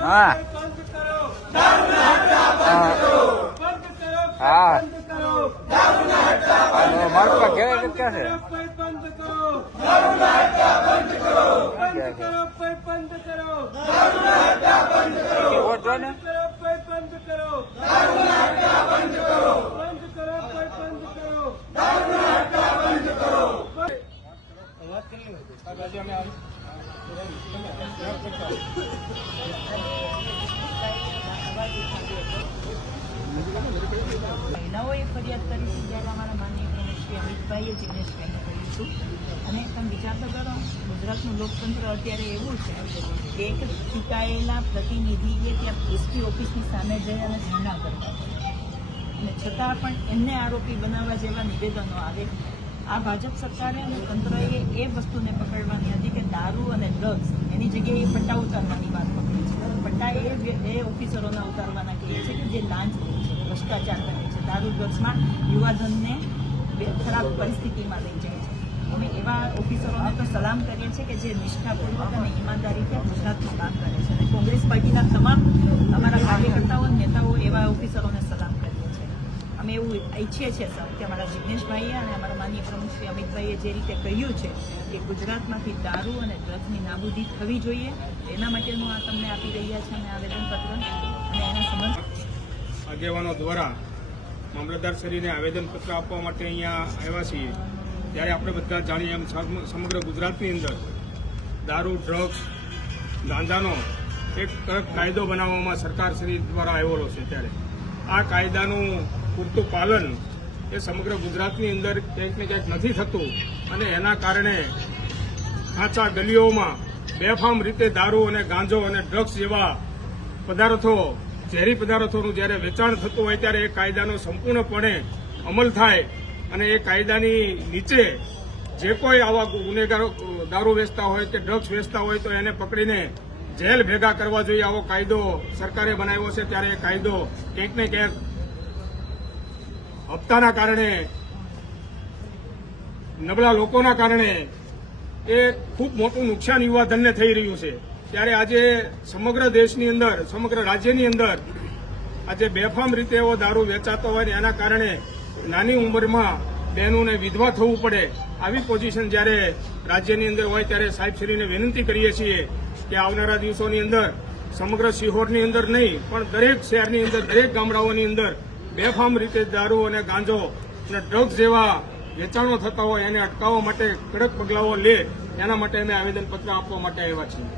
હા હા. બંધ કરો. હા. બંધ કરો. મારું ક્યાં છે? બંધ કરો. બંધ કરો. બંધ કરો વોટ ને કરો ભાઈ બંધ કરો બંધ કરો બંધ કરો ભાઈ બંધ કરો મહિલાઓએ ફરિયાદ કરી જ્યારે અમારા માનનીય શ્રી અમિતભાઈએ જિગ્નેશભાઈને કર્યું હતું. અને તમે વિચાર તો કરો, ગુજરાતનું લોકતંત્ર અત્યારે એવું છે કે એક ચૂંટાયેલા પ્રતિનિધિએ ત્યાં એસપી ઓફિસની સામે જઈ અને ધરણા કરતા અને છતાં પણ એમને આરોપી બનાવવા જેવા નિવેદનો આવે. આ ભાજપ સરકારે અને તંત્રએ એ વસ્તુને પકડવાની હતી કે દારૂ અને ડ્રગ્સ એની જગ્યાએ પટ્ટા ઉતારવાની વાત પકડી છે. પટ્ટા એ એ ઓફિસરોના ઉતારવાના કહીએ છે કે જે લાંચ કરે છે, ભ્રષ્ટાચાર કરે છે. દારૂ ડ્રગ્સમાં યુવાધનને ખરાબ પરિસ્થિતિમાં લઈ જાય છે. અમે એવા ઓફિસરોને તો સલામ કરીએ છીએ કે જે નિષ્ઠાપૂર્વક અને ઈમાનદારીથી ગુજરાતનું કામ કરે છે. અને કોંગ્રેસ પાર્ટીના તમામ અમારા કાર્યકર્તાઓ નેતાઓ એવા ઓફિસરોને સલામ અમે એવું ઈચ્છીએ છીએ સર કે અમારા જિગ્નેશભાઈએ અને અમારા માનનીય પ્રમુખ અમિતભાઈએ જે રીતે કહ્યું છે કે ગુજરાતમાંથી દારૂ અને ડ્રગ્સની નાબૂદી થવી જોઈએ, એના માટેનું આ તમને આપી રહ્યા છે અમે આવેદનપત્ર અને એના સમર્થ આગેવાનો દ્વારા મામલતદારશ્રીને આવેદનપત્ર આપવા માટે અહીંયા આવ્યા છીએ. ત્યારે આપણે બધા જાણીએ એમ સમગ્ર ગુજરાતની અંદર દારૂ, ડ્રગ્સ, ગાંજાનો એક કાયદો બનાવવામાં સરકારશ્રી દ્વારા આવેલો છે ત્યારે. આ કાયદાનું પૂરતું પાલન એ સમગ્ર ગુજરાતની અંદર ક્યાંક ને ક્યાંક નથી થતું. અને એના કારણે ખાંચા ગલીઓમાં બેફામ રીતે દારૂ અને ગાંજો અને ડ્રગ્સ જેવા પદાર્થો, ઝેરી પદાર્થોનું જ્યારે વેચાણ થતું હોય ત્યારે એ કાયદાનો સંપૂર્ણપણે અમલ થાય અને એ કાયદાની નીચે જે કોઈ આવા ગુનેગારો, દારૂ વેચતા હોય કે ડ્રગ્સ વેચતા હોય તો એને પકડીને જેલ ભેગા કરવા જોઈએ. આવો કાયદો સરકારે બનાવ્યો છે ત્યારે એ કાયદો ક્યાંક ને ક્યાંક હપ્તાના કારણે, નબળા લોકોના કારણે એ ખૂબ મોટું નુકસાન યુવાધનને થઈ રહ્યું છે. ત્યારે આજે સમગ્ર દેશની અંદર, સમગ્ર રાજ્યની અંદર આજે બેફામ રીતે એવો દારૂ વેચાતો હોય એના કારણે નાની ઉંમરમાં બહેનોને વિધવા થવું પડે આવી પોઝિશન જ્યારે રાજ્યની અંદર હોય ત્યારે સાહેબશ્રીને વિનંતી કરીએ છીએ કે આવનારા દિવસોની અંદર સમગ્ર સિહોરની અંદર નહીં, પણ દરેક શહેરની અંદર, દરેક ગામડાઓની અંદર બેફામ રીતે દારૂ અને ગાંજો અને ડ્રગ્સ જેવા વેચાણો થતા હોય એને અટકાવવા માટે કડક પગલાઓ લે, એના માટે અમે આવેદનપત્ર આપવા માટે આવ્યા છીએ.